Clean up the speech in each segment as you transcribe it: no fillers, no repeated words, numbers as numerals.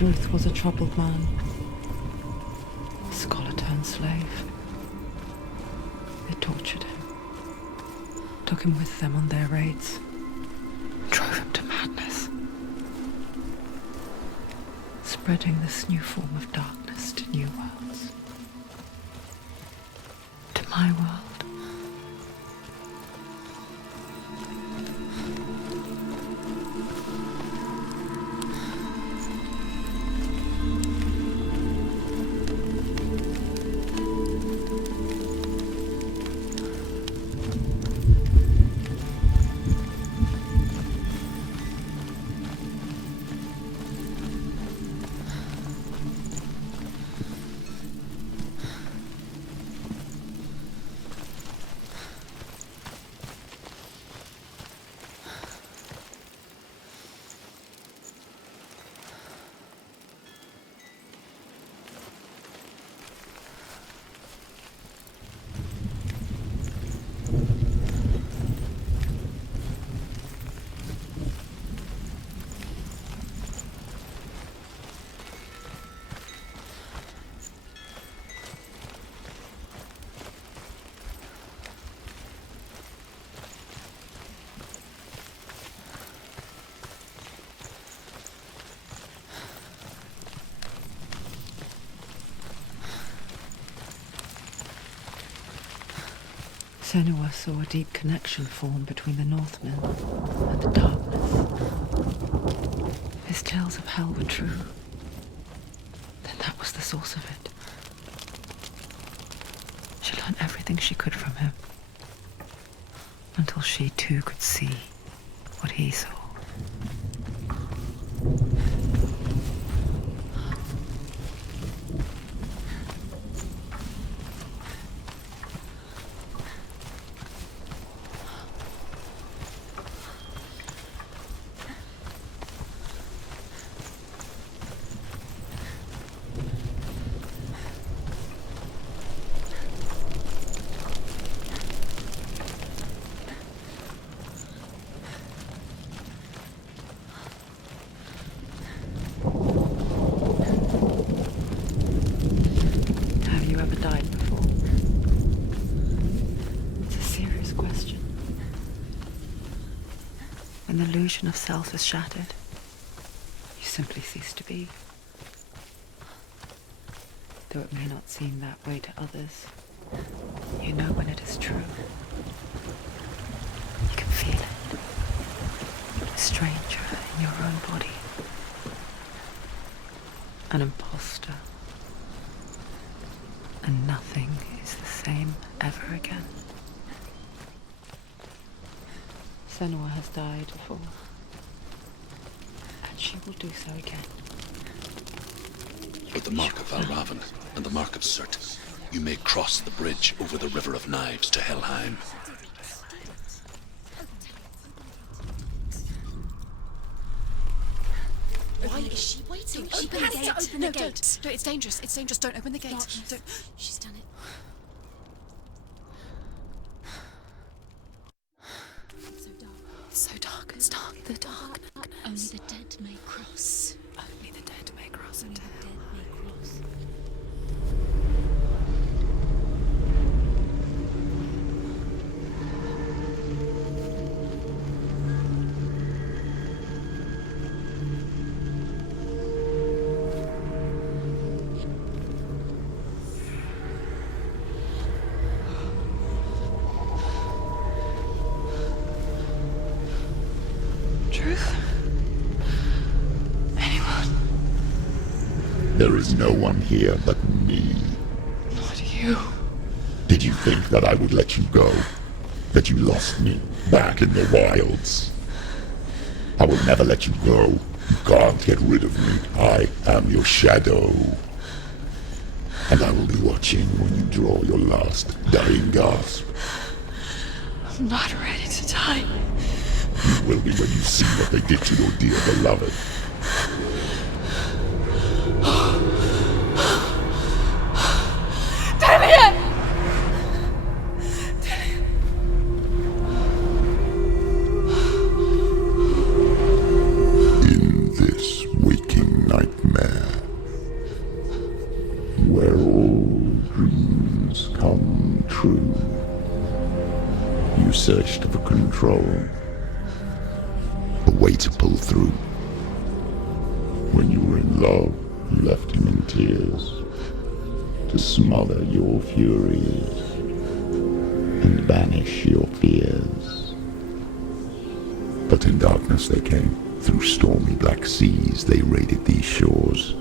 Druth was a troubled man, a scholar turned slave. They tortured him, took him with them on their raids, drove him to madness, spreading this new form of darkness to new worlds. To my world. Senua saw a deep connection form between the Northmen and the darkness. His tales of hell were true. Then that was the source of it. She learned everything she could from him, until she too could see what he saw. When the illusion of self is shattered, you simply cease to be. Though it may not seem that way to others, you know when it is true. You can feel it. A stranger in your own body. An imposter. And nothing is the same ever again. Senua has died before, and she will do so again. With the mark of Valravan and the mark of Surt, you may cross the bridge over the River of Knives to Helheim. Why is she waiting? Open the gate. Open the gate. No, it's dangerous. It's dangerous. Don't open the gate. Don't. She's done it. So dark. It's dark. The dark. Only the dead may cross. Only the dead may cross Only into the hell. dead may cross. Truth? Anyone? There is no one here but me. Not you. Did you think that I would let you go? That you lost me back in the wilds? I will never let you go. You can't get rid of me. I am your shadow. And I will be watching when you draw your last dying gasp. I'm not ready to die. You will be when you see what they did to your dear beloved. In this waking nightmare, true. You searched for control, a way to pull through. When you were in love, you left him in tears to smother your furies and banish your fears. But in darkness they came, through stormy black seas they raided these shores.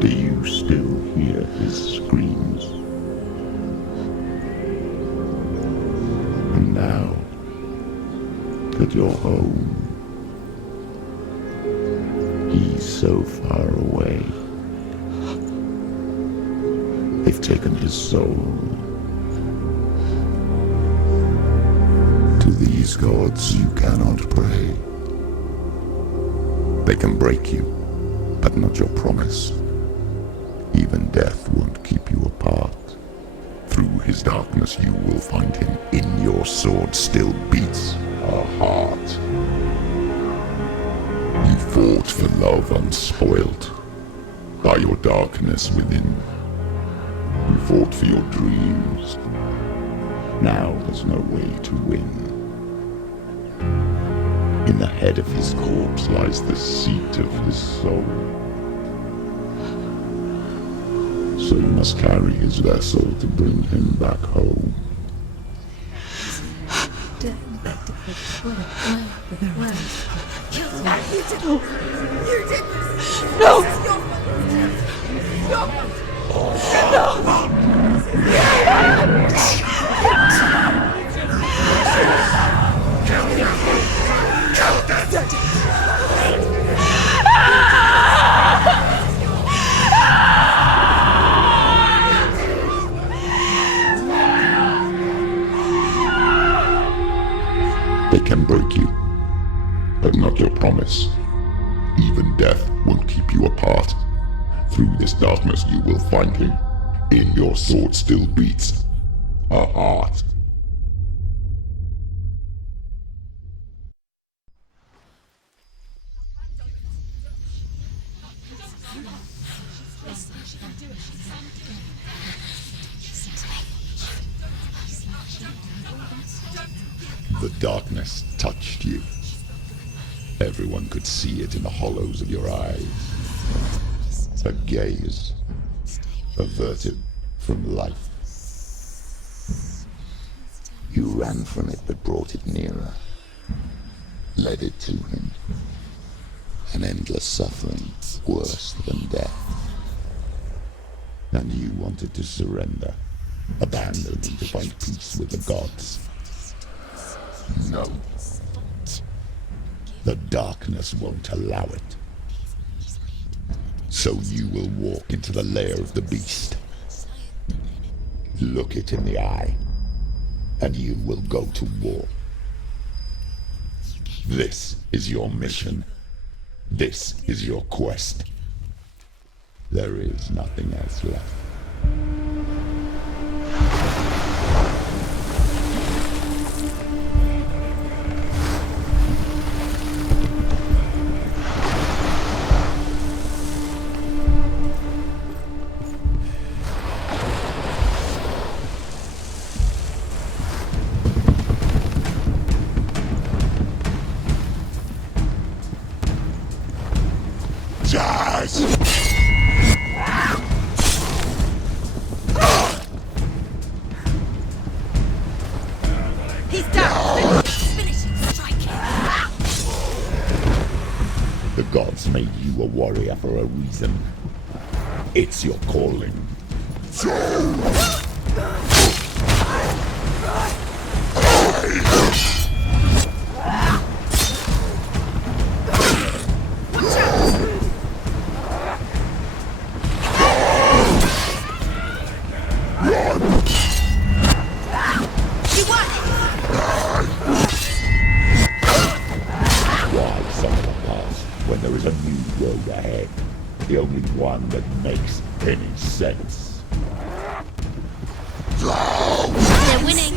Do you still hear his screams? And now that you're home, he's so far away. They've taken his soul. To these gods you cannot pray. They can break you, but not your promise. Even death won't keep you apart. Through his darkness you will find him. In your sword still beats a heart. You fought for love unspoilt by your darkness within. You fought for your dreams. Now there's no way to win. In the head of his corpse lies the seat of his soul. So you must carry his vessel to bring him back home. They can break you, but not your promise. Even death won't keep you apart. Through this darkness you will find him. In your sword still beats a heart. The darkness touched you. Everyone could see it in the hollows of your eyes. A gaze averted from life. You ran from it but brought it nearer. Led it to him. An endless suffering, worse than death. And you wanted to surrender, abandon and to find peace with the gods. No. The darkness won't allow it. So you will walk into the lair of the beast. Look it in the eye, and you will go to war. This is your mission. This is your quest. There is nothing else left. He's down! Finish him, strike him! The gods made you a warrior for a reason. It's your calling. When there is a new road ahead, the only one that makes any sense. They're winning!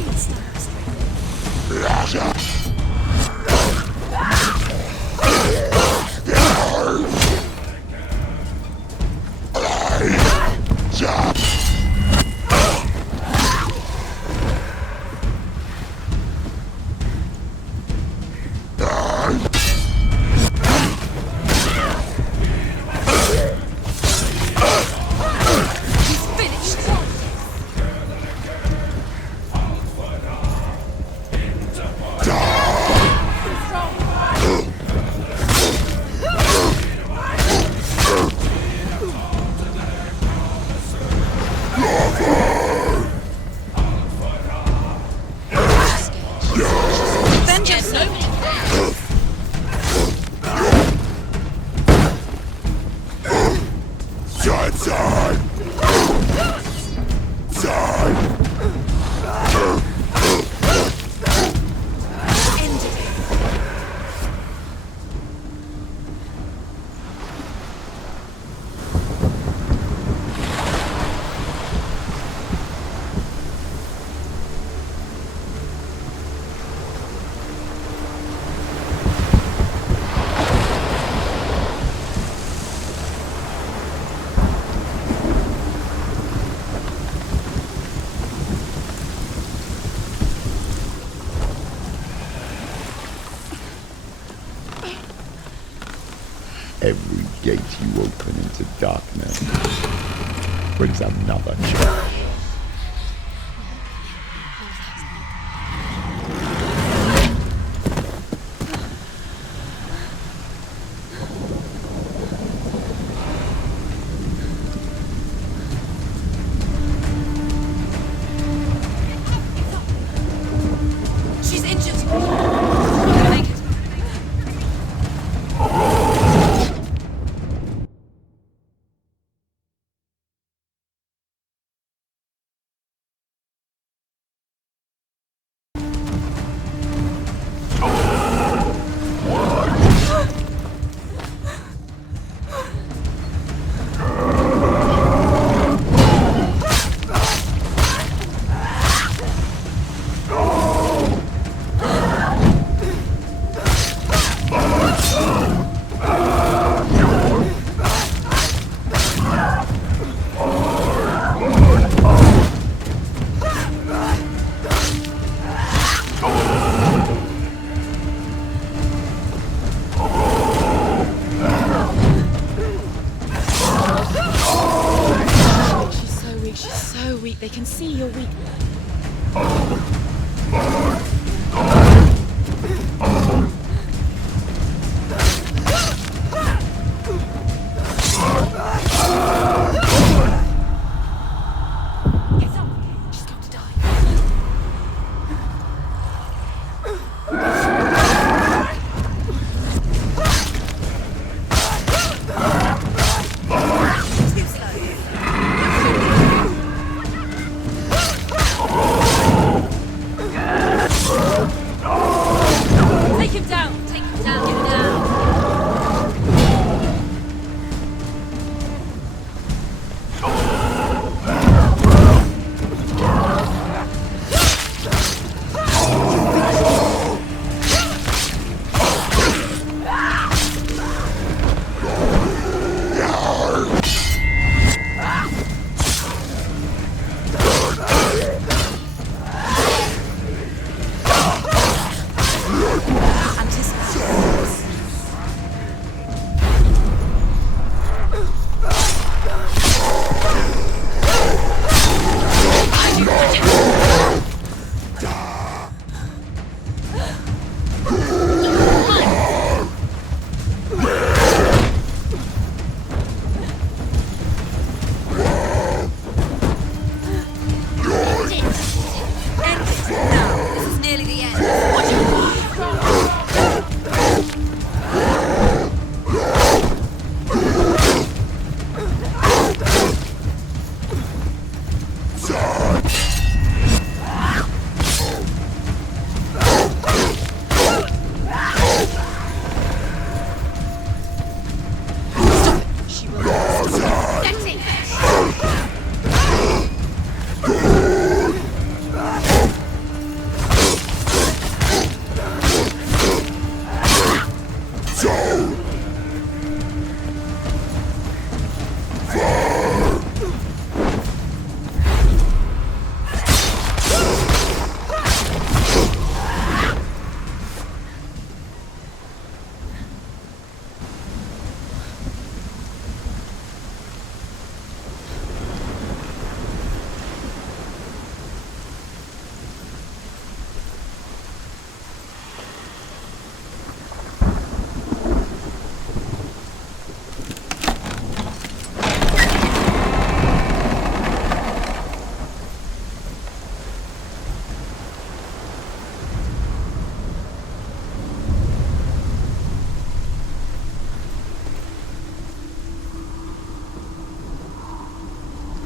Every gate you open into darkness brings another change. She's injured. They can see you're weak. She's got to die. Too slow.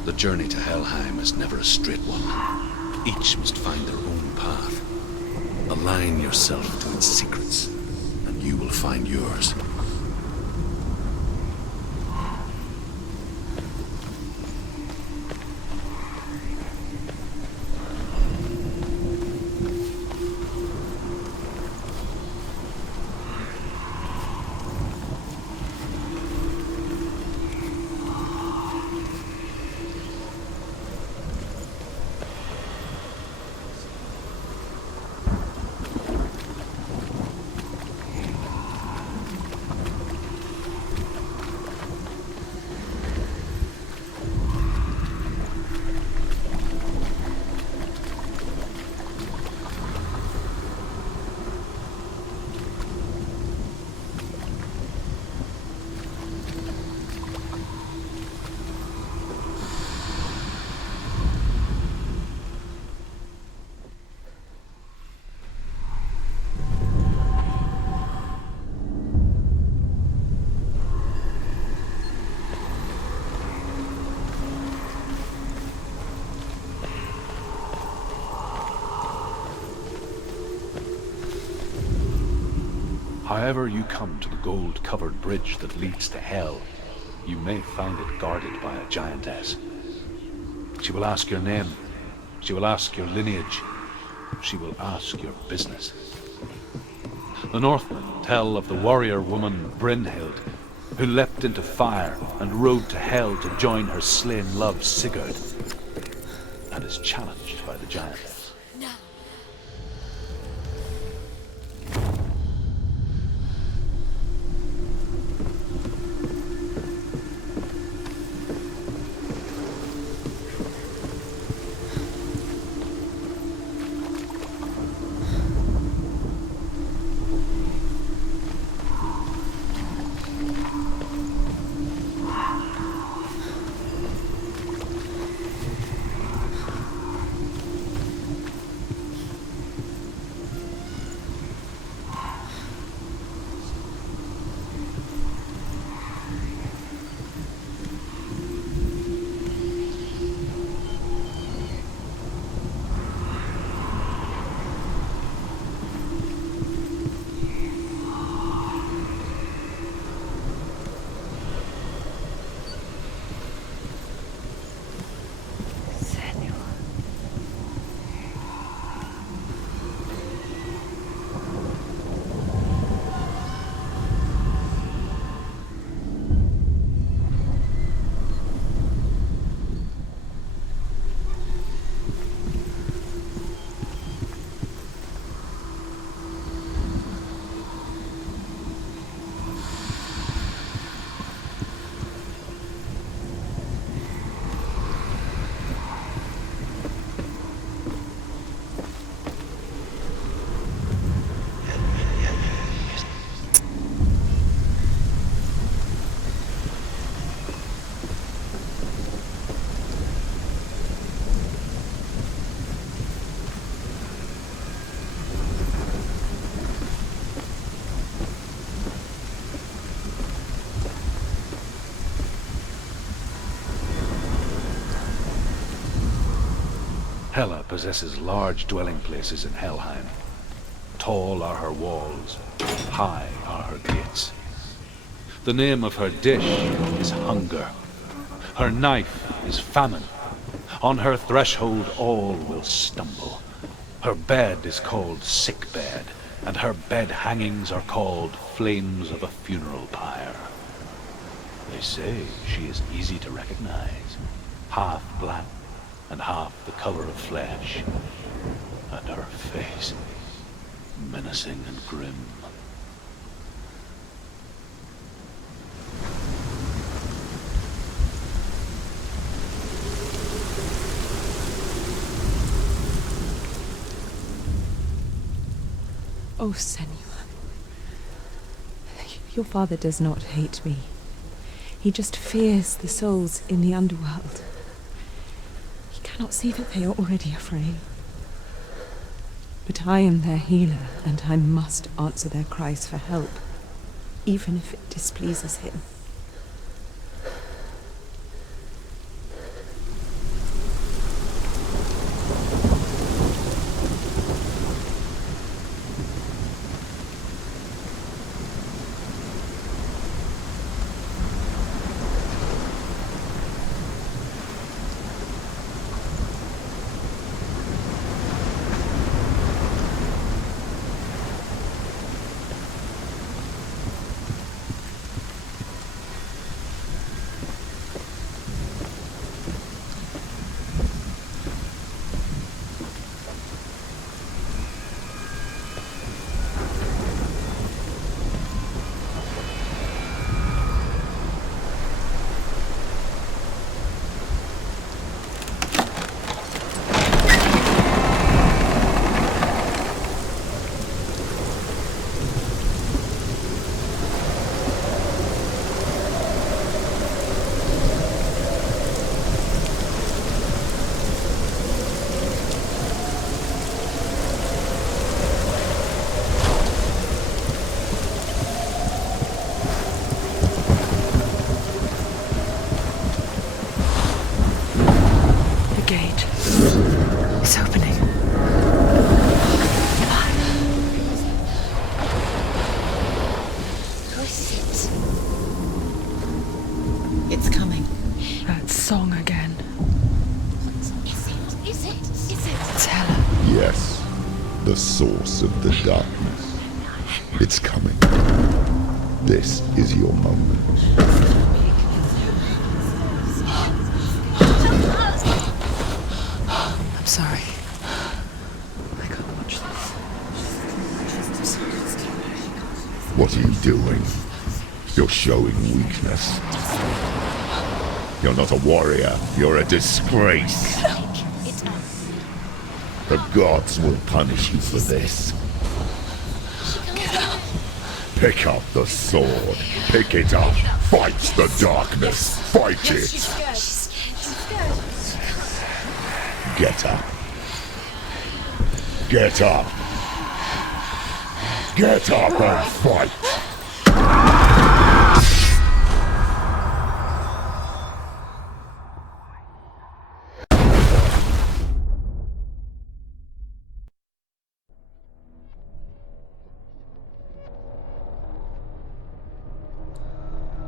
The journey to Helheim is never a straight one. Each must find their own path. Align yourself to its secrets, and you will find yours. However you come to the gold-covered bridge that leads to Hell, you may find it guarded by a giantess. She will ask your name, she will ask your lineage, she will ask your business. The Northmen tell of the warrior woman Brynhild, who leapt into fire and rode to Hell to join her slain love Sigurd, and is challenged by the giantess. Hela possesses large dwelling places in Helheim. Tall are her walls, high are her gates. The name of her dish is hunger. Her knife is famine. On her threshold all will stumble. Her bed is called sick bed, and her bed hangings are called flames of a funeral pyre. They say she is easy to recognize, half black and half the color of flesh, and her face menacing and grim. Oh, Senua. Your father does not hate me. He just fears the souls in the underworld. He cannot see that they are already afraid. But I am their healer, and I must answer their cries for help, even if it displeases him. Wait. It's opening. It's coming. That song again. Is it? It's Hella. Yes, the source of the darkness. It's coming. This is your moment. I'm sorry. I can't watch this. What are you doing? You're showing weakness. You're not a warrior. You're a disgrace. The gods will punish you for this. Pick up the sword. Pick it up. Fight the darkness. Fight it. Get up. Get up. Get up and fight.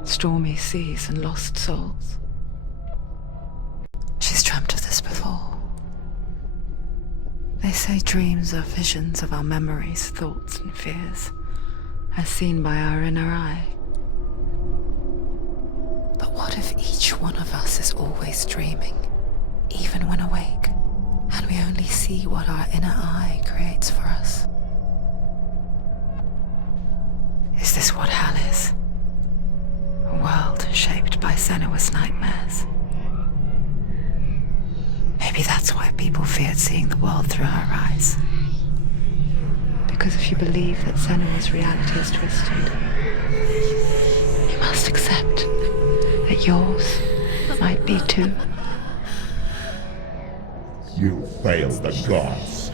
Stormy seas and lost souls. She's dreamt of this before. They say dreams are visions of our memories, thoughts and fears, as seen by our inner eye. But what if each one of us is always dreaming, even when awake, and we only see what our inner eye creates for us? Is this what hell is? A world shaped by Senua's nightmares. Maybe that's why people feared seeing the world through her eyes. Because if you believe that Senua's reality is twisted, you must accept that yours might be too. You failed the gods.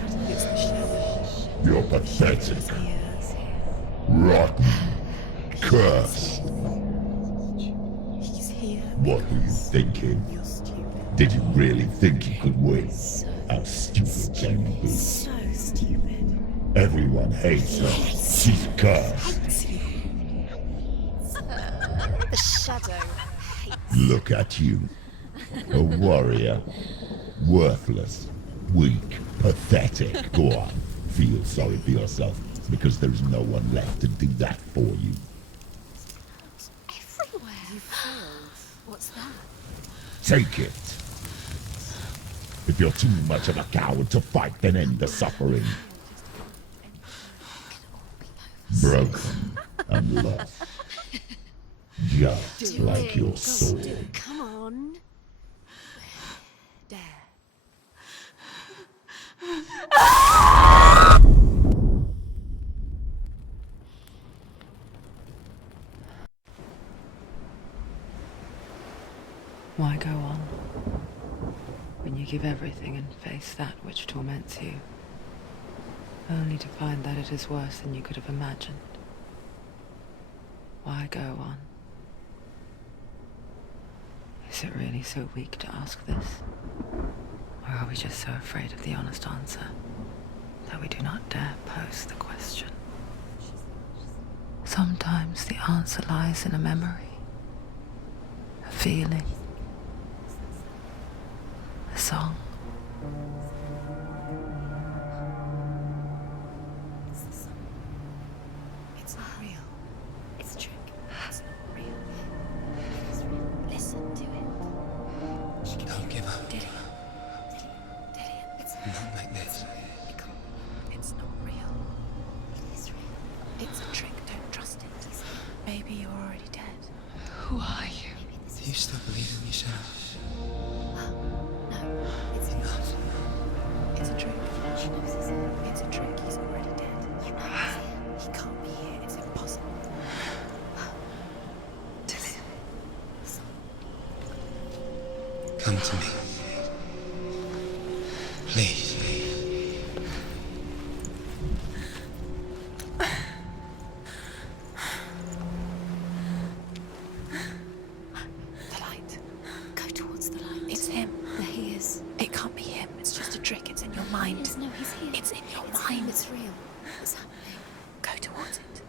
You're pathetic. Rotten. Cursed. What were you thinking? Did you really think you could win? How stupid can you be? So stupid. Everyone hates her. She's cursed. The shadow. Look at you. A warrior. Worthless. Weak. Pathetic. Go on. Feel sorry for yourself, because there is no one left to do that for you. Everywhere. You failed. What's that? Take it. If you're too much of a coward to fight, then end the suffering. Broken and lost. Just like your soul. Come on. Dare. Why go on when you give everything and face that which torments you, only to find that it is worse than you could have imagined? Why go on? Is it really so weak to ask this? Or are we just so afraid of the honest answer that we do not dare pose the question? Sometimes the answer lies in a memory, a feeling, a song. It's not real. It's a trick. It's not real. It is real. Listen to it. Don't give up. Did it? It's Not like this. It's not real. It is real. It's a trick. Don't trust it. Maybe you're already dead. Who are you? Do you still believe in yourself? No, it's not. It's a trick. She knows he's here. It's a trick. He's already dead. He knows he's here. He can't be here. It's impossible. Come to me. Please. The light. Go towards the light. It's him. There he is. It can't be him. trick. It's in your mind. Yes, no, he's here. It's in your It's mind. him, it's real. What's happening? Go towards it.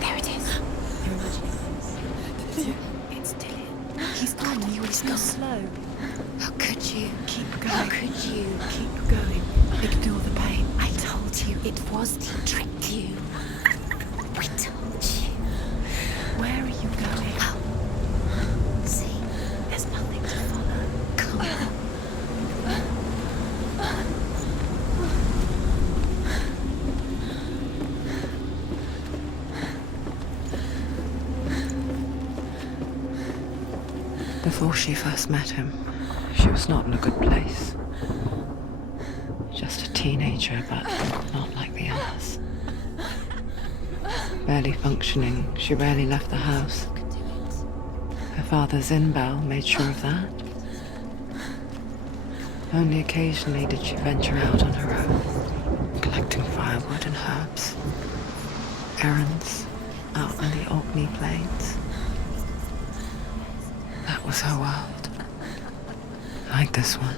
There it is. You're imagining things. It's Dillian. He's gone. You were so slow. How could you? Keep going. How could you? Keep going. Ignore the pain. I told you it was to trick you. I told you. Where are you going? Oh. See, there's nothing to follow. Come on. Before she first met him, she was not in a good place. Just a teenager, but not like the others. Barely functioning, she rarely left the house. Her father's in-bell made sure of that. Only occasionally did she venture out on her own, collecting firewood and herbs. Errands out in the Orkney Plains. That was her world. Like this one.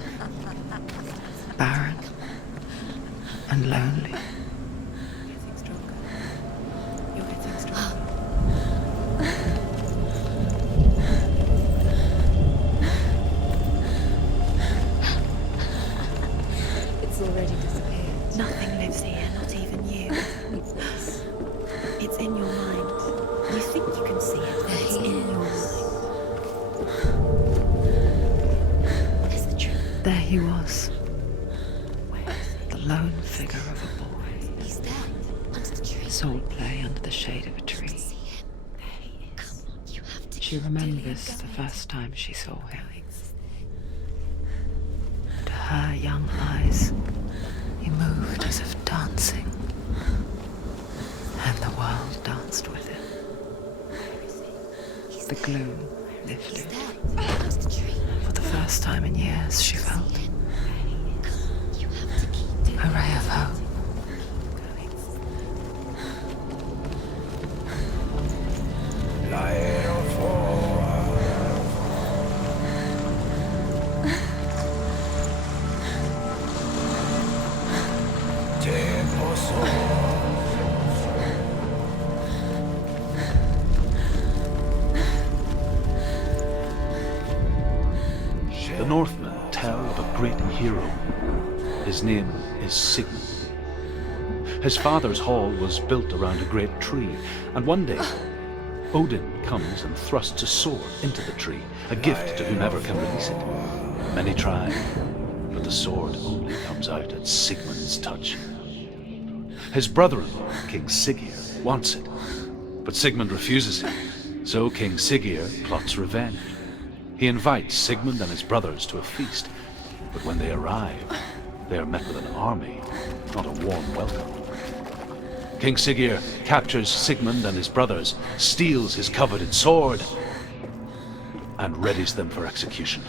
Barren and lonely. Getting stronger. You're getting stronger. It's already disappeared. Nothing lives here, not even you. It's in your mind. You think you can see it, but it's in your mind. There's the truth. There he was, Where is it? the lone figure of a boy. He's there, under the tree. Sword play under the shade of a tree. See him. There he is. Come on, you have to. She remembers the first time she saw him. To her young eyes, he moved as if dancing, and the world danced with him. The gloom lifted. He's there, under the tree. For the first time in years, she felt You have to keep doing a ray of hope. The Northmen tell of a great hero. His name is Sigmund. His father's hall was built around a great tree, and one day Odin comes and thrusts a sword into the tree, a gift to whomever can release it. Many try, but the sword only comes out at Sigmund's touch. His brother-in-law, King Siggeir, wants it, but Sigmund refuses it, so King Siggeir plots revenge. He invites Sigmund and his brothers to a feast, but when they arrive, they are met with an army, not a warm welcome. King Siggeir captures Sigmund and his brothers, steals his coveted sword, and readies them for execution.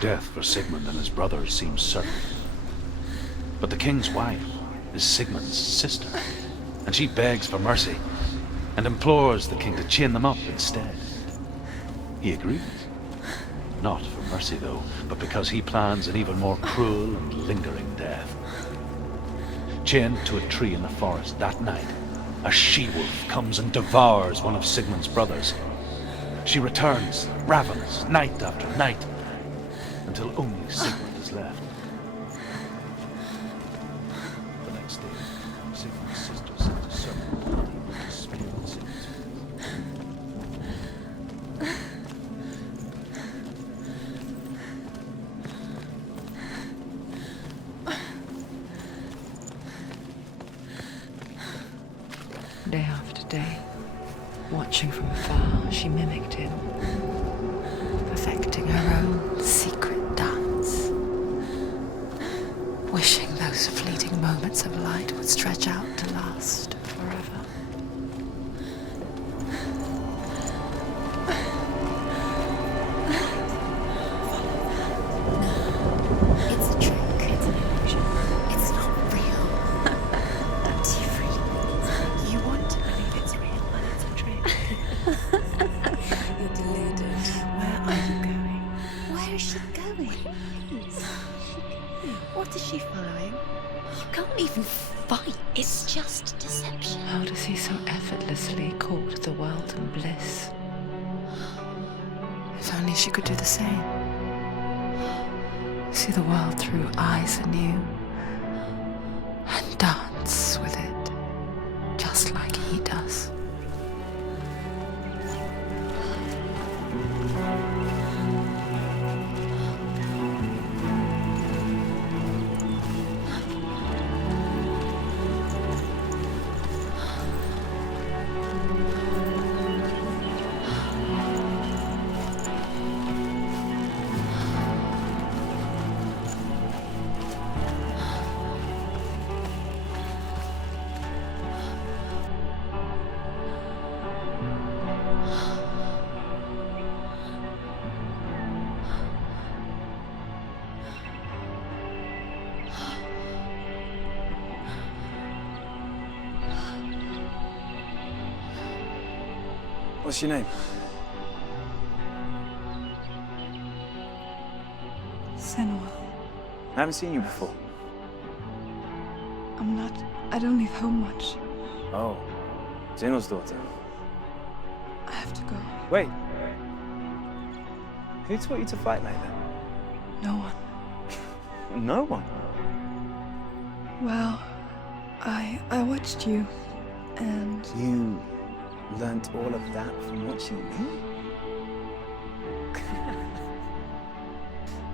Death for Sigmund and his brothers seems certain. But the king's wife is Sigmund's sister, and she begs for mercy and implores the king to chain them up instead. He agrees. Not for mercy, though, but because he plans an even more cruel and lingering death. Chained to a tree in the forest that night, a she-wolf comes and devours one of Sigmund's brothers. She returns, ravenous, night after night, until only Sigmund is left. The next day, Sigmund's sister sent a serpent to spear Sigmund's. Day after day, watching from afar, she mimicked him, perfecting her own secret dance, wishing those fleeting moments of light would stretch out to last forever. It's a trick. It's an illusion. It's not real. But you really, you want to believe it's real, but it's a trick. You're deluded. Where are you going? Where is she going? What is she following? You can't even fight. It's just deception. How does he so effortlessly court the world and bliss? If only she could do the same. See the world through eyes anew and dance with it, just like he does. What's your name? Senua. I haven't seen you before. I don't leave home much. Oh, Zeno's daughter. I have to go. Wait. Who taught you to fight like that? No one. No one. Well, I watched you, and You learnt all of that from watching me?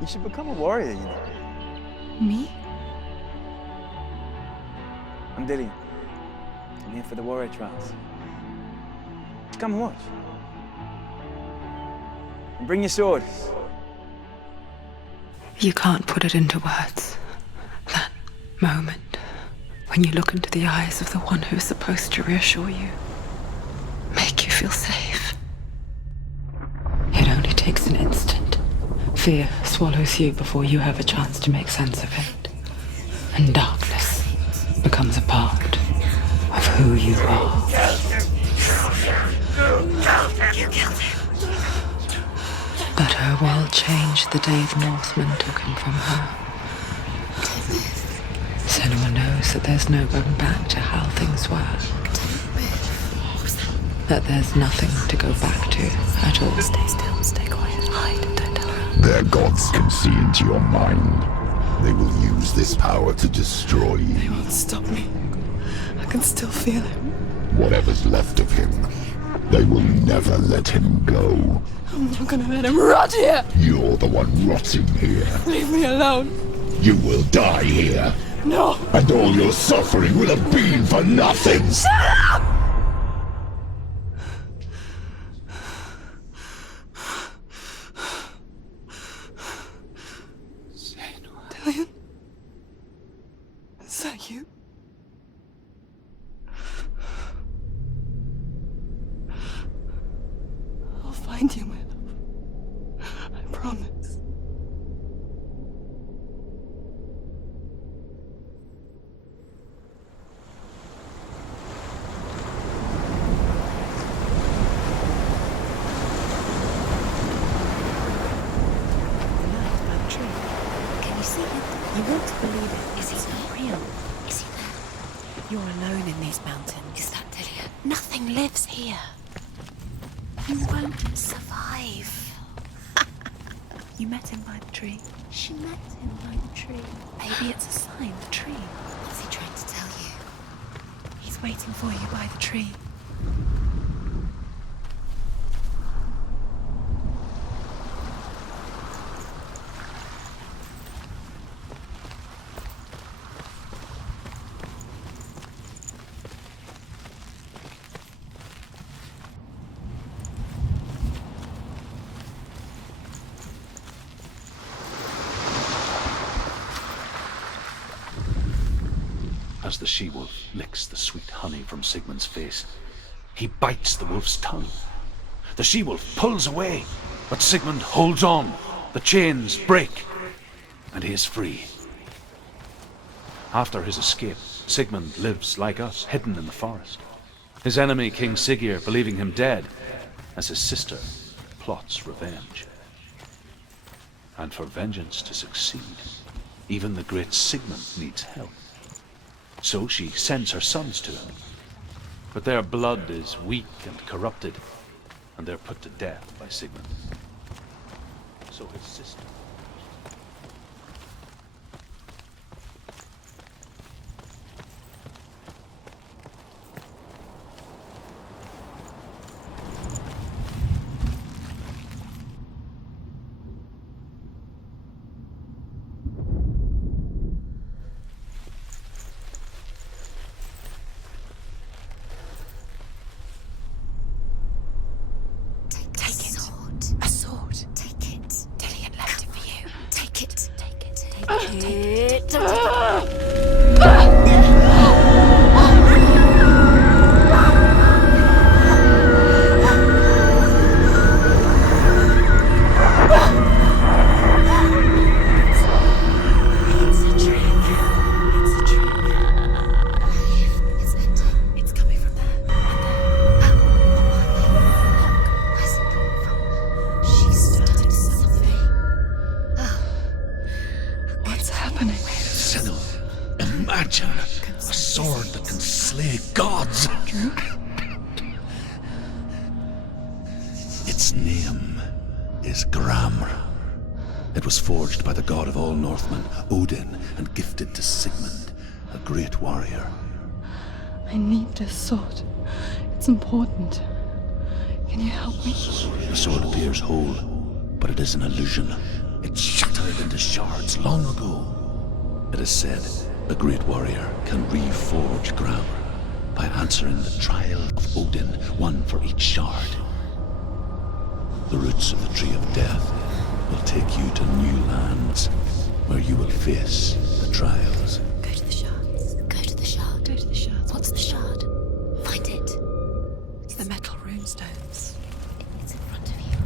You should become a warrior, you know. me? I'm Dillian. I'm here for the warrior trials. Come and watch. And bring your sword. You can't put it into words. That moment when you look into the eyes of the one who is supposed to reassure you, make you feel safe. It only takes an instant. Fear swallows you before you have a chance to make sense of it. And darkness becomes a part of who you are. You killed him. But her world changed the day the Northmen took him from her. Senua knows that there's no going back to how things were. That there's nothing to go back to at all. Stay still, stay quiet, hide, don't tell her. Their gods can see into your mind. They will use this power to destroy They you. won't stop me. I can still feel him. Whatever's left of him, they will never let him go. I'm not gonna let him rot here! You're the one rotting here. Leave me alone! You will die here. No! And all your suffering will have been for nothing. Dillian? Is that you? I'll find you, my love. I promise. see it? You want to believe it. Is he not real? Is he there? You're alone in these mountains. Is that Delia? Nothing lives here. You won't survive. You met him by the tree. She met him by the tree. Maybe it's a sign, the tree. What's he trying to tell you? He's waiting for you by the tree. As the she-wolf licks the sweet honey from Sigmund's face, he bites the wolf's tongue. The she-wolf pulls away, but Sigmund holds on. The chains break, and he is free. After his escape, Sigmund lives like us, hidden in the forest. His enemy, King Siggeir, believing him dead, as his sister plots revenge. And for vengeance to succeed, even the great Sigmund needs help. So she sends her sons to him. But their blood is weak and corrupted, and they're put to death by Sigmund. So his sister... Its name is Gramr. It was forged by the god of all Northmen, Odin, and gifted to Sigmund, a great warrior. I need this sword. It's important. Can you help me? The sword appears whole, but it is an illusion. It shattered into shards long ago. It is said a great warrior can reforge Gramr by answering the trial of Odin, one for each shard. The roots of the Tree of Death will take you to new lands where you will face the trials. Go to the shards. Go to the shard. Go to the shards. What's the shard? Find it. It's the metal runestones. It's in front of you.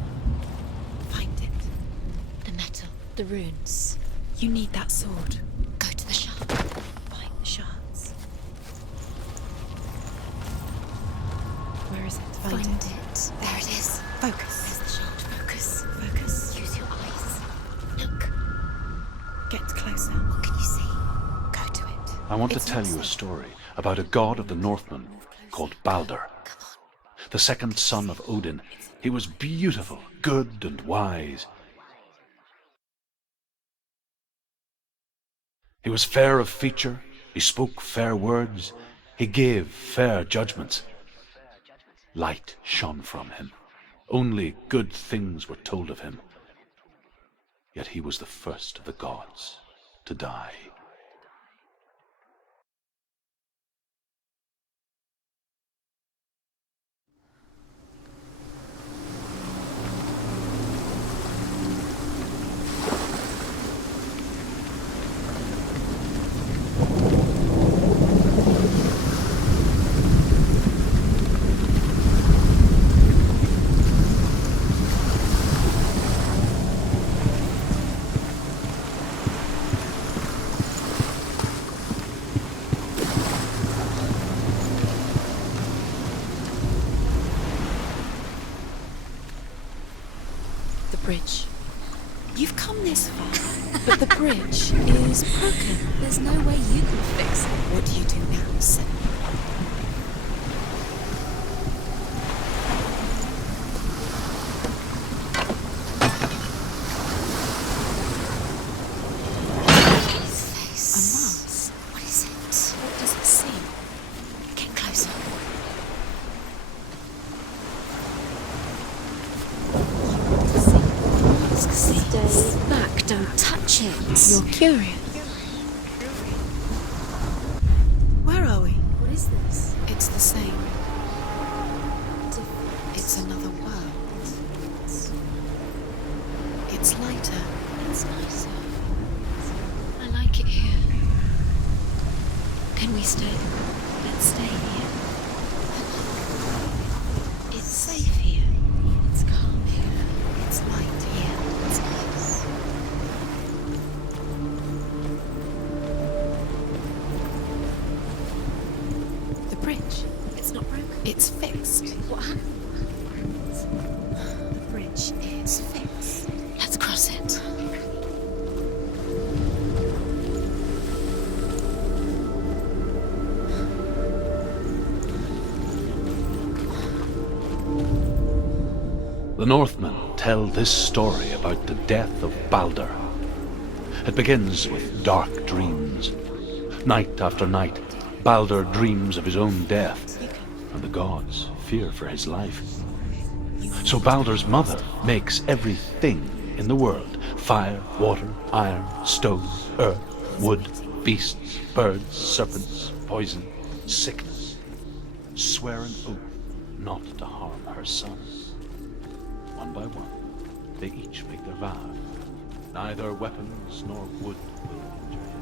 Find it. The metal. The runes. You need that sword. Go to the shard. Find the shards. Where is it? Find it. There it is. Focus. There's the shard. Focus. Focus. Use your eyes. Look. Get closer. What can you see? Go to it. I want to tell you a story about a god of the Northmen called Baldur. Come on. The second son of Odin. He was beautiful, good, and wise. He was fair of feature, he spoke fair words, he gave fair judgments. Light shone from him. Only good things were told of him. Yet he was the first of the gods to die. But the bridge is broken. There's no way you can fix it. What do you do now, Senua? You're curious. Where are we? What is this? It's the same. It's another world. It's lighter. It's nicer. I like it here. Can we stay? Let's stay here. It's safe here. It's calm here. It's light here. It's nice. It's not broken. It's fixed. What happened? The bridge is fixed. Let's cross it. The Northmen tell this story about the death of Baldur. It begins with dark dreams. Night after night, Baldur dreams of his own death, and the gods fear for his life. So Baldur's mother makes everything in the world: fire, water, iron, stone, earth, wood, beasts, birds, serpents, poison, sickness, swear an oath not to harm her son. One by one, they each make their vow. Neither weapons nor wood will injure him.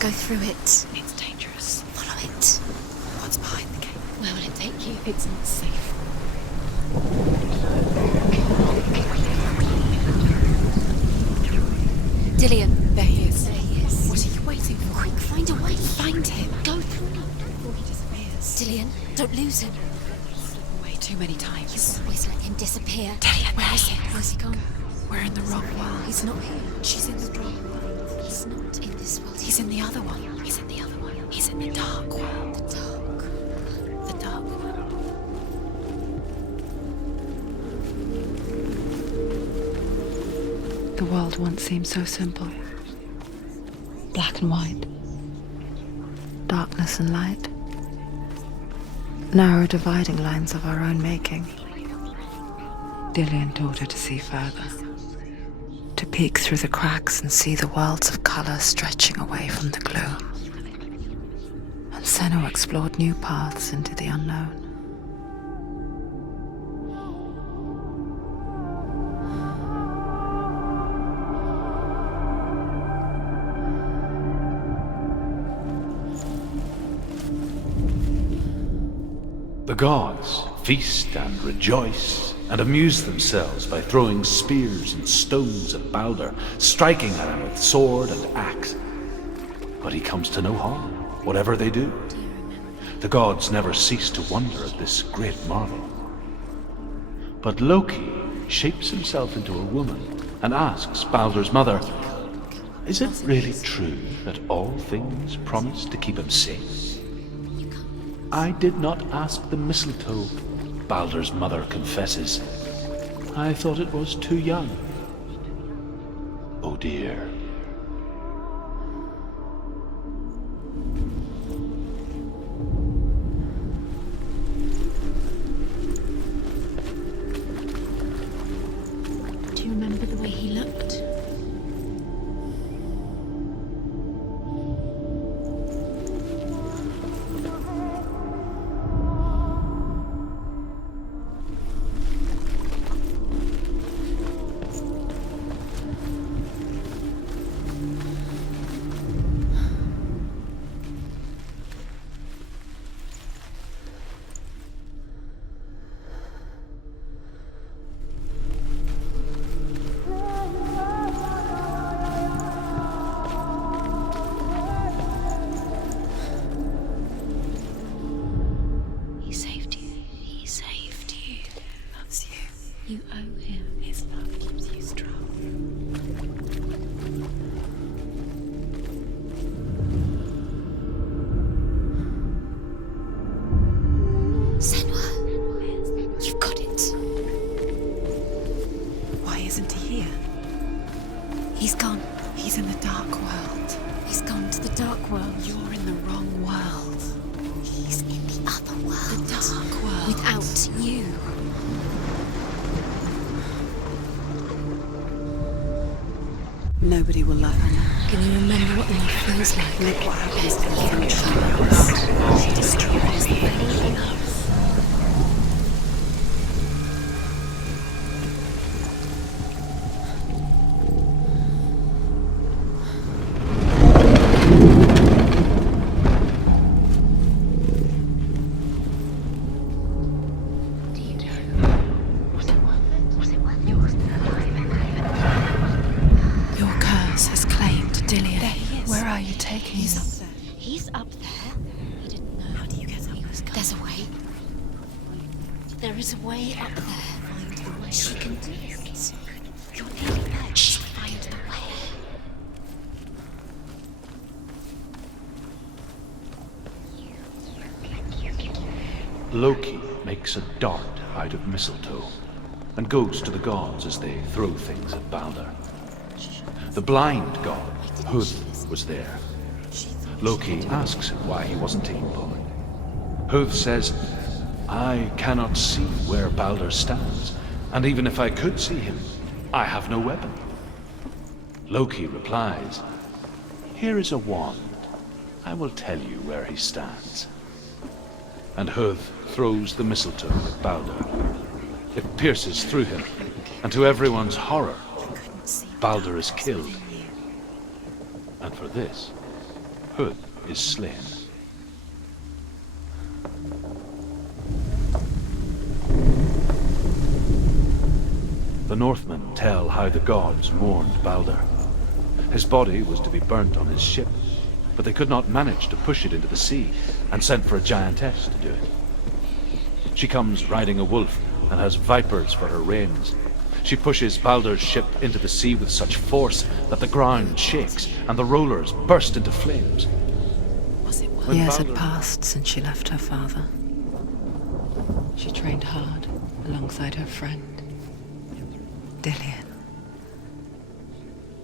Go through it. It's dangerous. Follow it. What's behind the gate? Where will it take you? It's not safe. Dillion. There he is. There he is. What are you waiting for? Quick, find a way. Find him. Go through before he disappears. Dillion, don't lose him. Way too many times. You always let him disappear. Dillion, where is he? Where's he gone? We're in the wrong world. He's not here. She's in the wrong world. He's not in this world. He's in the other one. He's in the other one. He's in the dark world. The dark. The dark world. The world once seemed so simple. Black and white. Darkness and light. Narrow dividing lines of our own making. Dillion taught her to see further. To peek through the cracks and see the worlds of color stretching away from the gloom. And Senua explored new paths into the unknown. The gods feast and rejoice and amuse themselves by throwing spears and stones at Baldur, striking at him with sword and axe. But he comes to no harm, whatever they do. The gods never cease to wonder at this great marvel. But Loki shapes himself into a woman and asks Baldur's mother, "Is it really true that all things promise to keep him safe?" "I did not ask the mistletoe," Baldur's mother confesses. "I thought it was too young." Oh dear. Do you remember the way he looked? You owe him. His love keeps you strong. Senua, you've got it. Why isn't he here? He's gone. He's in the dark world. He's gone to the dark world. You're in the wrong world. He's in the other world. The dark world. Without you. Nobody will love her now. Can you remember what love feels like? Look what happens to the She destroys the very he loves. Your curse has claimed Dillian. There he is. Where are you taking him? He's up there. He didn't know. How do you get up? There's a way. There is a way up there. Find the way. She can do it. You're nearly there. Just find the way. Loki makes a dart out of mistletoe and goes to the gods as they throw things at Balder. The blind god, Hud, was there. Loki asks him why he wasn't taken forward. Hud says, I cannot see where Balder stands, and even if I could see him, I have no weapon. Loki replies, here is a wand. I will tell you where he stands. And Hud throws the mistletoe at Balder. It pierces through him, and to everyone's horror, Balder is killed. And for this, Hud is slain. The Northmen tell how the gods mourned Balder. His body was to be burnt on his ship, but they could not manage to push it into the sea, and sent for a giantess to do it. She comes riding a wolf and has vipers for her reins. She pushes Balder's ship into the sea with such force that the ground shakes and the rollers burst into flames. Years had passed since she left her father. She trained hard alongside her friend, Dillian.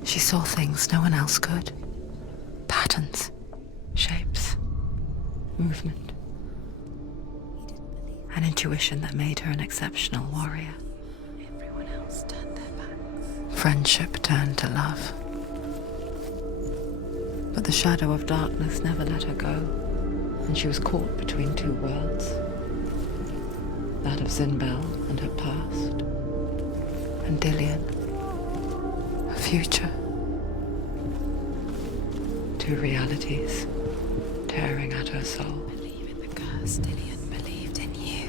She saw things no one else could. Patterns, shapes, movement. An intuition that made her an exceptional warrior. Everyone else turned their backs. Friendship turned to love. But the shadow of darkness never let her go, and she was caught between two worlds. That of Zinbel and her past, and Dillian, her future. Two realities tearing at her soul. Believe in the curse. Dillian believed in you.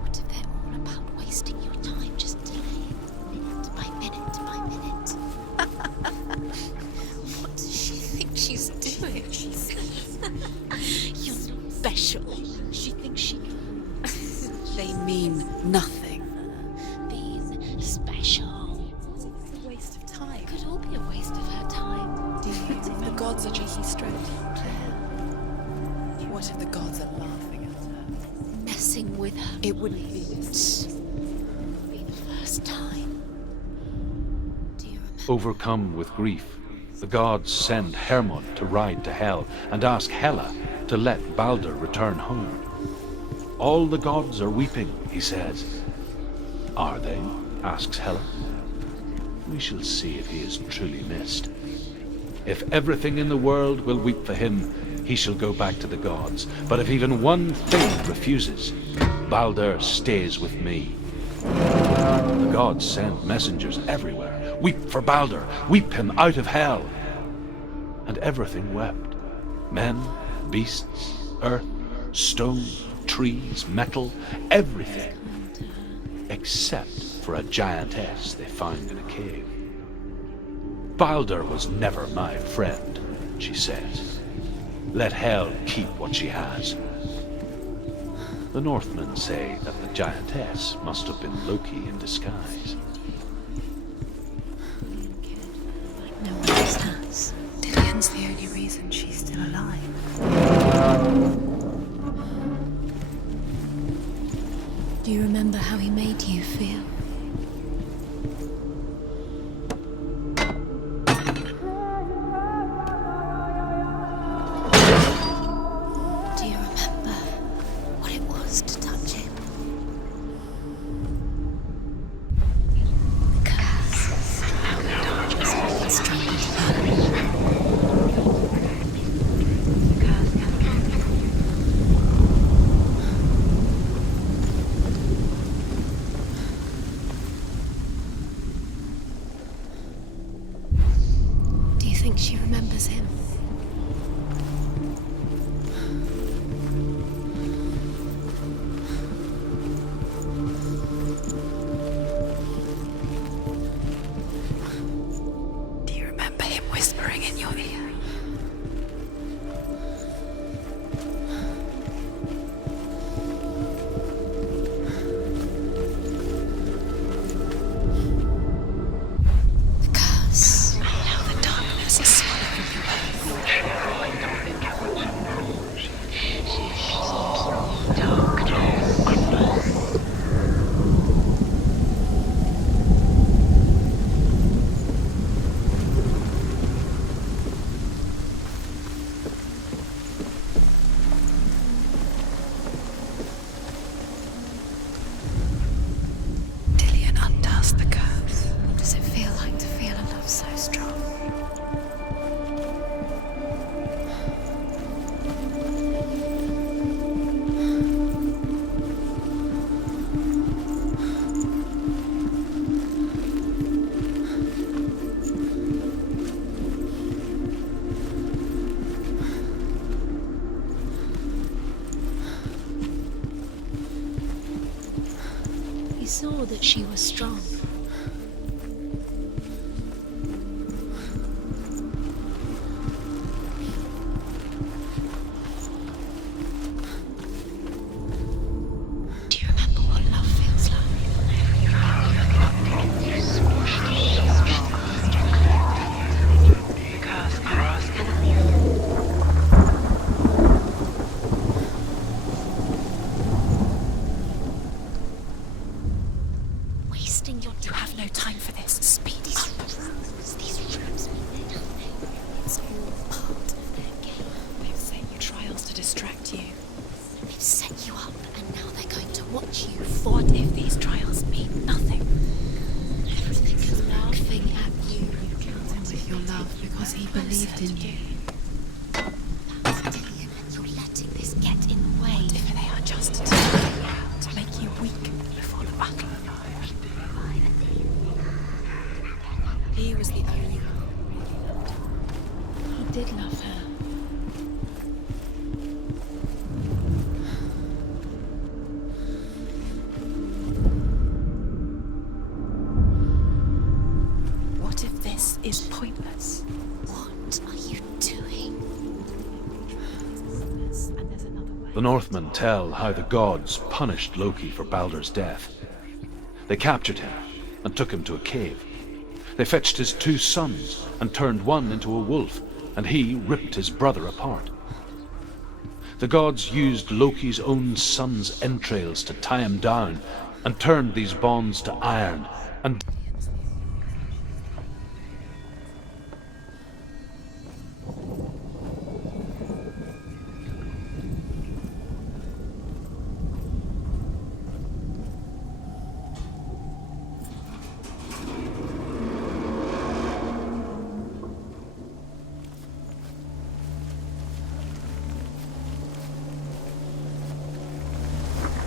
What if they're all about wasting your time, just delaying minute by minute by minute? What does she think she's doing? You're special. She thinks she can. They mean nothing. Being special. A waste of time. Could all be a waste of her time. Do you think the gods are just straight? What if the gods are laughing at her? Messing with her. It wouldn't be this. Be the first time. Do you remember? Overcome with grief, the gods send Hermod to ride to Hel and ask Hela to let Balder return home. All the gods are weeping, he says. Are they? Asks Hela. We shall see if he is truly missed. If everything in the world will weep for him, he shall go back to the gods. But if even one thing refuses, Balder stays with me. The gods send messengers everywhere. Weep for Balder, weep him out of hell. And everything wept. Men, beasts, earth, stone, trees, metal, everything. Except for a giantess they found in a cave. Balder was never my friend, she says. Let Hel keep what she has. The Northmen say that the giantess must have been Loki in disguise. No one else has. Dillian's the only reason she's still alive. Do you remember how he made you feel? Do you remember what it was to touch him? The curse. How the darkness was strong together. Do you think she remembers him? Do you remember him whispering in your ear? The curse. How the darkness is swallowing you Dillian undoes the curse. What does it feel like to feel a love so strong? He saw that she was strong. Do you remember what love feels like? Wasting your... You have no time for this. Speed up. These rooms mean nothing. It's all part of their game. They've set you trials to distract you. They've set you up, and now they're going to watch you. What if these trials mean nothing? Everything is laughing at you. You killed him with your love because he believed in you. That's Dillian, and you're letting this get in the way. What if they are just to make you weak before the battle? He was the only one. He did love her. What if this is pointless? What are you doing? And there's another way. The Northmen tell how the gods punished Loki for Baldur's death. They captured him and took him to a cave. They fetched his 2 sons and turned one into a wolf, and he ripped his brother apart. The gods used Loki's own son's entrails to tie him down and turned these bonds to iron and...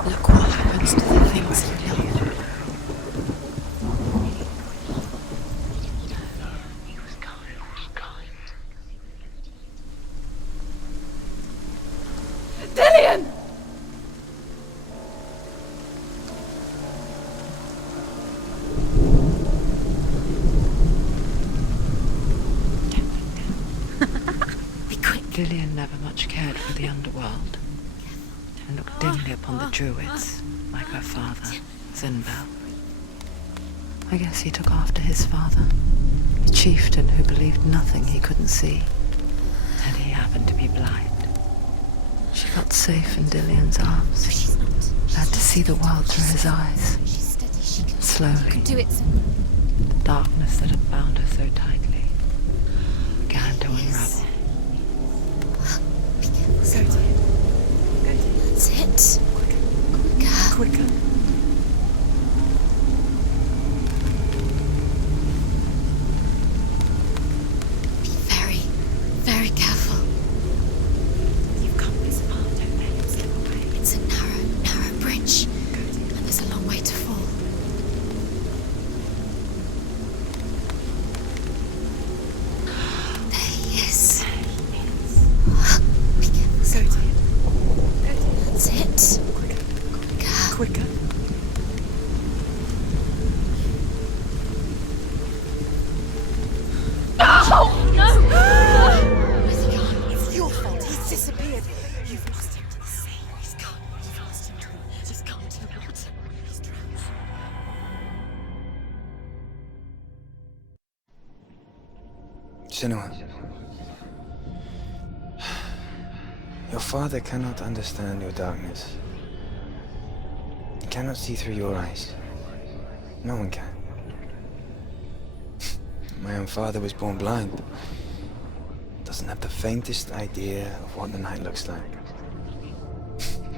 Look what happens to the things you love. Dillian! Be quick. Dillian never much cared for the underworld. and looked dimly upon the Druids, like her father, Zinbel. I guess he took after his father, a chieftain who believed nothing he couldn't see, and he happened to be blind. She felt safe in Dillion's arms, glad to see the world through his eyes. Slowly, the darkness that had bound her so tightly began to unravel. That's it. Quicker. Be very, very careful. You've come this far, don't let him slip away. It's a narrow bridge, and there's a long way to fall. There he is. Be careful. That's it. Quicker. Where's he gone? It's your fault. He's disappeared. You've lost him to the sea. He's gone. You've lost him to the water. He's gone to the water. He's drowned. Senua. Your father cannot understand your darkness. He cannot see through your eyes. No one can. My own father was born blind. Doesn't have the faintest idea of what the night looks like.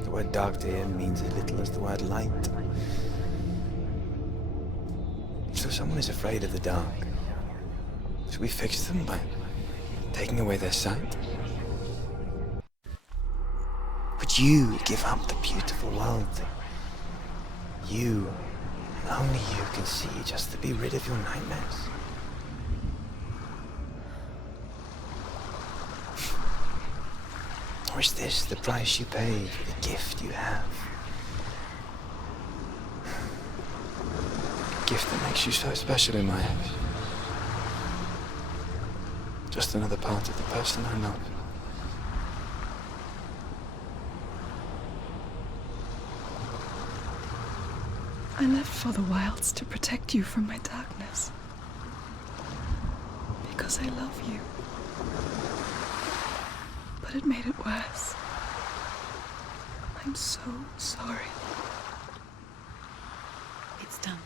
The word dark to him means as little as the word light. So someone is afraid of the dark. Should we fix them by taking away their sight? Would you give up the beautiful world that you, and only you, can see just to be rid of your nightmares? Or is this the price you pay for the gift you have? A gift that makes you so special in my eyes. Just another part of the person I love. I left for the wilds to protect you from my darkness. Because I love you. But it made it worse. I'm so sorry. It's done.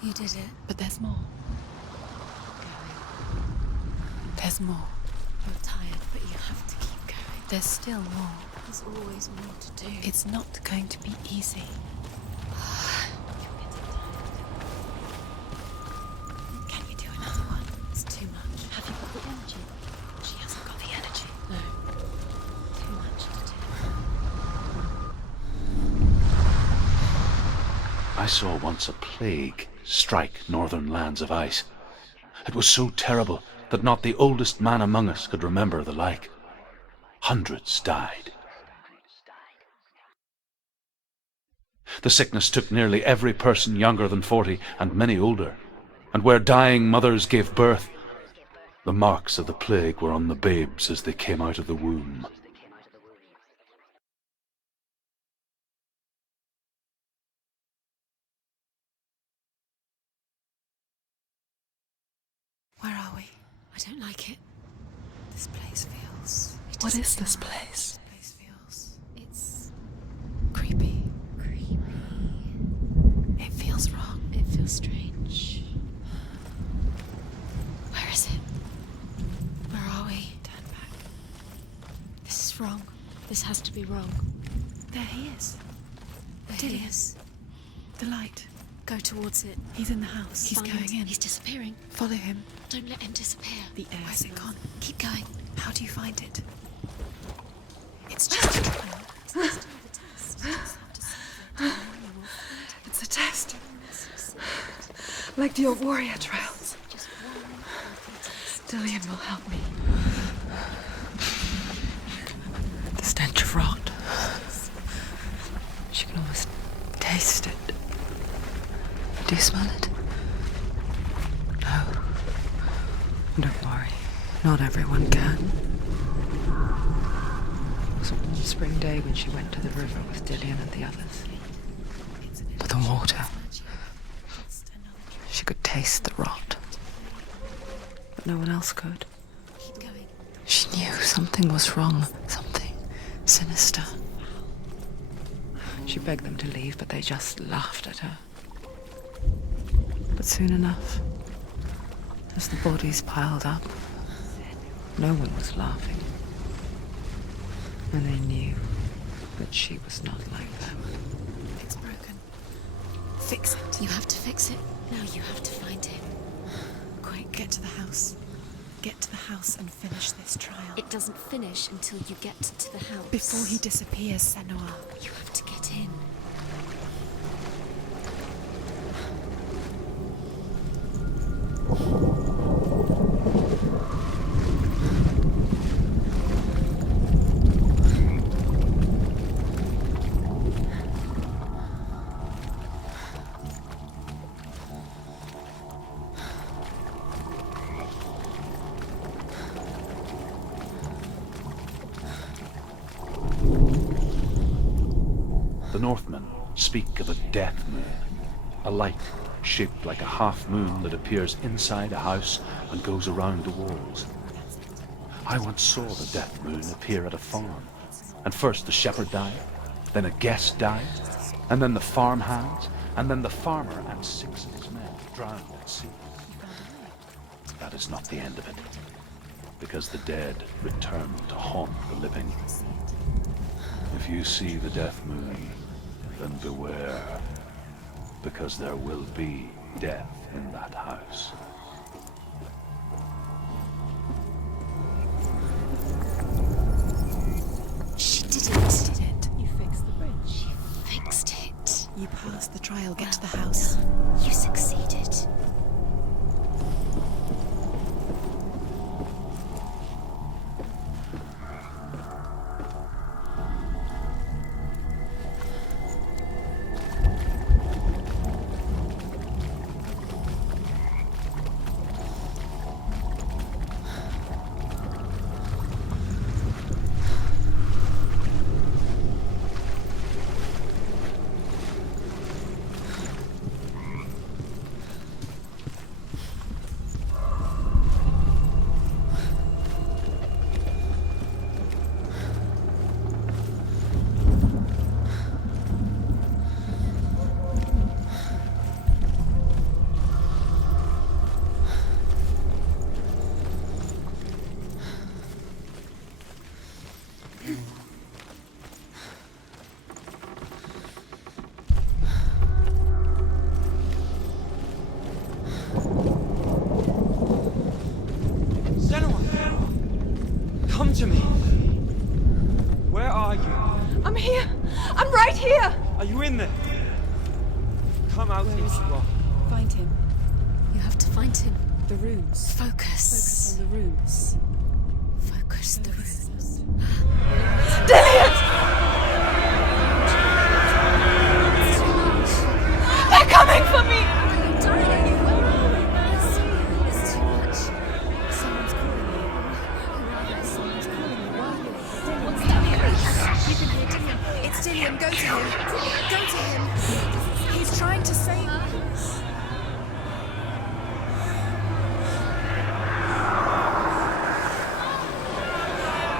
You did it. But there's more. There's more. You're tired, but you have to keep going. There's still more. There's always more to do. It's not going to be easy. Can you do another one? It's too much. Have you got the energy? She hasn't got the energy. No. Too much to do. I saw once a plague strike northern lands of ice. It was so terrible that not the oldest man among us could remember the like. Hundreds died. The sickness took nearly every person younger than 40 and many older, and where dying mothers gave birth, the marks of the plague were on the babes as they came out of the womb. Where are we? I don't like it. This place feels... What is this place? This place feels... It's... creepy. Creepy. It feels wrong. It feels strange. Where is it? Where are we? Turn back. This is wrong. This has to be wrong. There he is. There he is. The light. Go towards it. He's in the house. He's Find- going in. He's disappearing. Follow him. Don't let him disappear. The air. Where's it gone? Keep going. How do you find it? It's just a trial. It's just another test. You just have to solve it. It's a test. Like the old warrior trials. Just one little test. Dillion will help me. The stench of rot. She can almost taste it. Do you smell it? No. Don't worry. Not everyone can. one spring day when she went to the river with Dillian and the others. But the water, she could taste the rot. But no one else could. She knew something was wrong, something sinister. She begged them to leave, but they just laughed at her. But soon enough, as the bodies piled up, no one was laughing. And they knew that she was not like them. It's broken. Fix it. You have to fix it. Now you have to find him. Quick, get to the house. Get to the house and finish this trial. It doesn't finish until you get to the house. Before he disappears, Senua. You have to get in. The Northmen speak of a death moon, a light shaped like a half moon that appears inside a house and goes around the walls. I once saw the death moon appear at a farm, and first the shepherd died, then a guest died, and then the farmhands, and then the farmer and 6 of his men drowned at sea. That is not the end of it, because the dead return to haunt the living. If you see the death moon, then beware, because there will be death in that house. She did it. You fixed the bridge. You fixed it. You passed the trial. Get to the house. You succeeded. Come to me. Where are you? I'm here. I'm right here. Are you in there? Come out if you are. Find him. You have to find him. The runes. Focus. Focus on the runes. Focus the runes. Dillian! They're coming for me! Darling, where are we? I see you. It's too much. Someone's calling you. Someone's calling you. Where are you? What's that? You can hear Dillian. It's Dillian. Go to him. Go to him. He's trying to save you.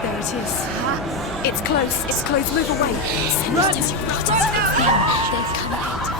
There it is. It's close. It's close. Move away. Run! They've come out.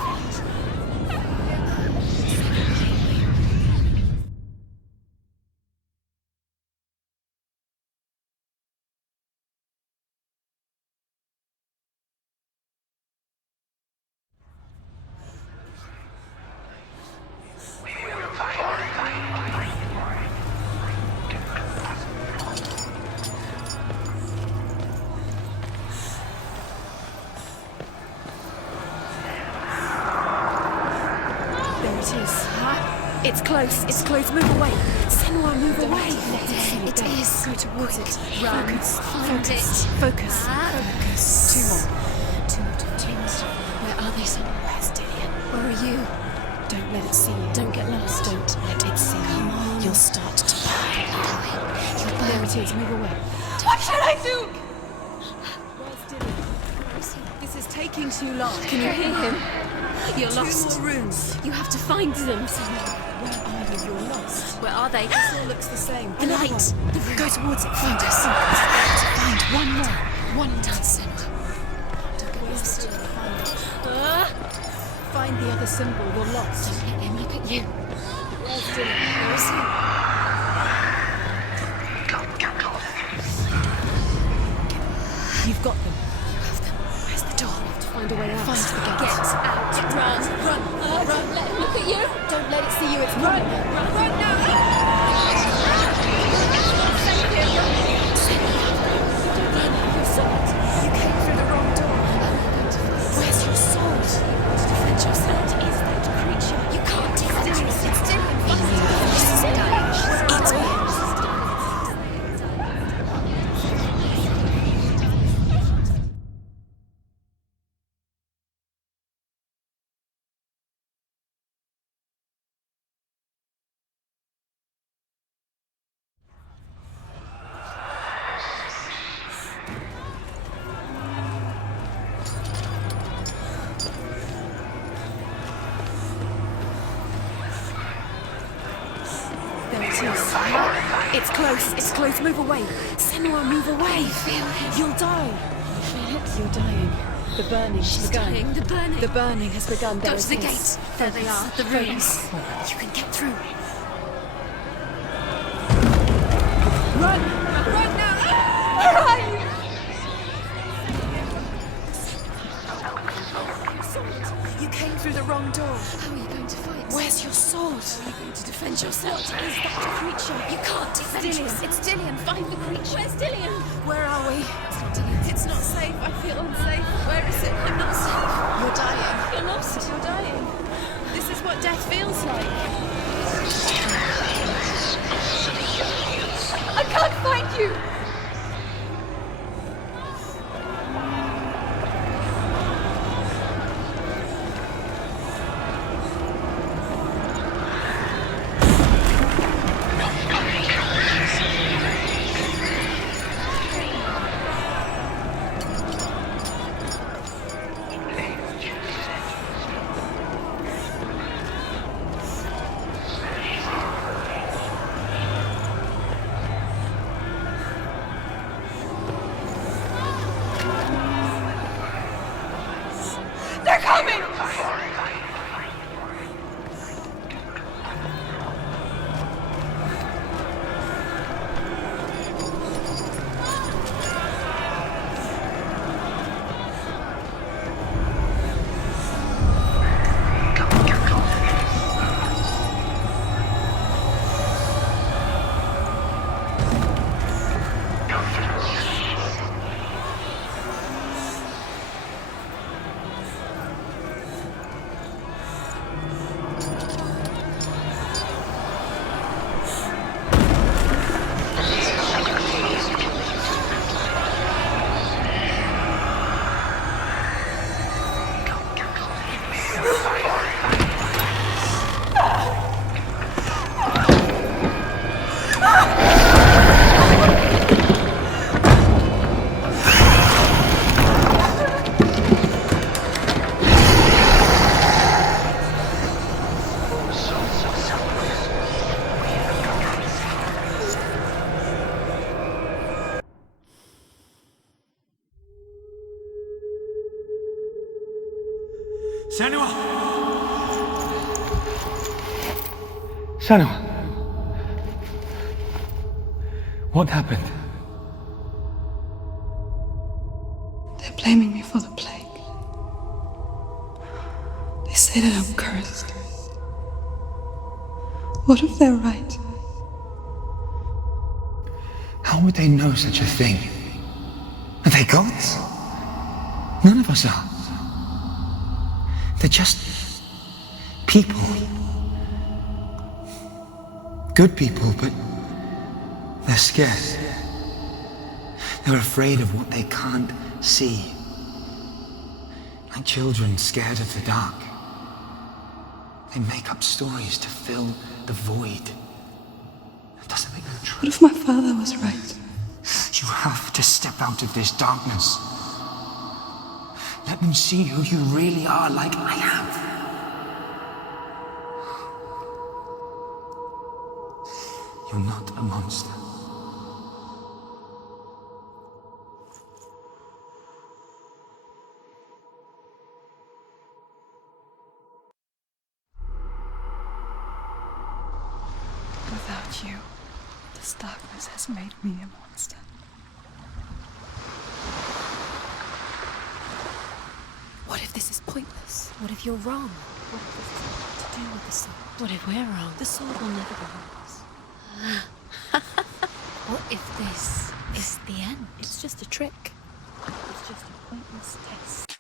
It's close. It's close. Move away. Senua, move away. It is. Go towards it. Run. Focus. Find Focus. it. Focus. Focus. Two more. Two more. Where are they, Senua? Where's Dillian? Where are you? Don't let it see you. Don't get lost. Don't let it see Come you. on. You'll start to burn. You'll burn. There it is. Move away. What should I do? Where's This is taking too long. Can you hear him? You're lost. 2 more rooms. You have to find them. Where are you? You're lost. Where are they? This all looks the same. The Another light. one. The room. Go towards it. Find us. Find one more. One done, Senua. Don't get lost. Find the other symbol. You're lost. Don't let him look at you. Where's Dylan? Where is he? You've got them. You have them. Where's the door? We have to find a way out. Find the gate. Get out. Run. Run. Don't let him look at you. Don't let it see you. It's run. Run now. Save him. You saw it. You came through the wrong door. Where's your sword? To defend yourself. What is that creature? You can't defend yourself. It's Dylan. Find it. It's dying. There it is. It's close. It's close. Move away. Senua, move away. Feel it. You'll die. You feel it? You're dying. The burning has She's begun. dying. The burning. The burning has begun. Go There to it the is. gates. There they are. The rooms. You can get through. Run! Run now! You came through the wrong door. How are you going to fight? Where's your sword? How are you going to defend yourself? What is that creature? You can't defend Dillian. yourself. It's Dillian. Find the creature. Where's Dillian? Where are we? It's not Dillian. It's not safe. I feel unsafe. Where is it? I'm not safe. You're dying. You're lost. You're dying. This is what death feels like. I can't find you. They're coming! Senua! Senua! What happened? They're blaming me for the plague. They say that I'm cursed. What if they're right? How would they know such a thing? Are they gods? None of us are. They're just people. Good people, but they're scared. They're afraid of what they can't see. Like children scared of the dark. They make up stories to fill the void. It doesn't make them true. What if my father was right? You have to step out of this darkness. Let them see who you really are, like I have. You're not a monster. Without you, this darkness has made me a monster. What if this is pointless? What if you're wrong? What if this has nothing to do with the sword? What if we're wrong? The sword will never be ours. What if this is the end? It's just a trick. It's just a pointless test.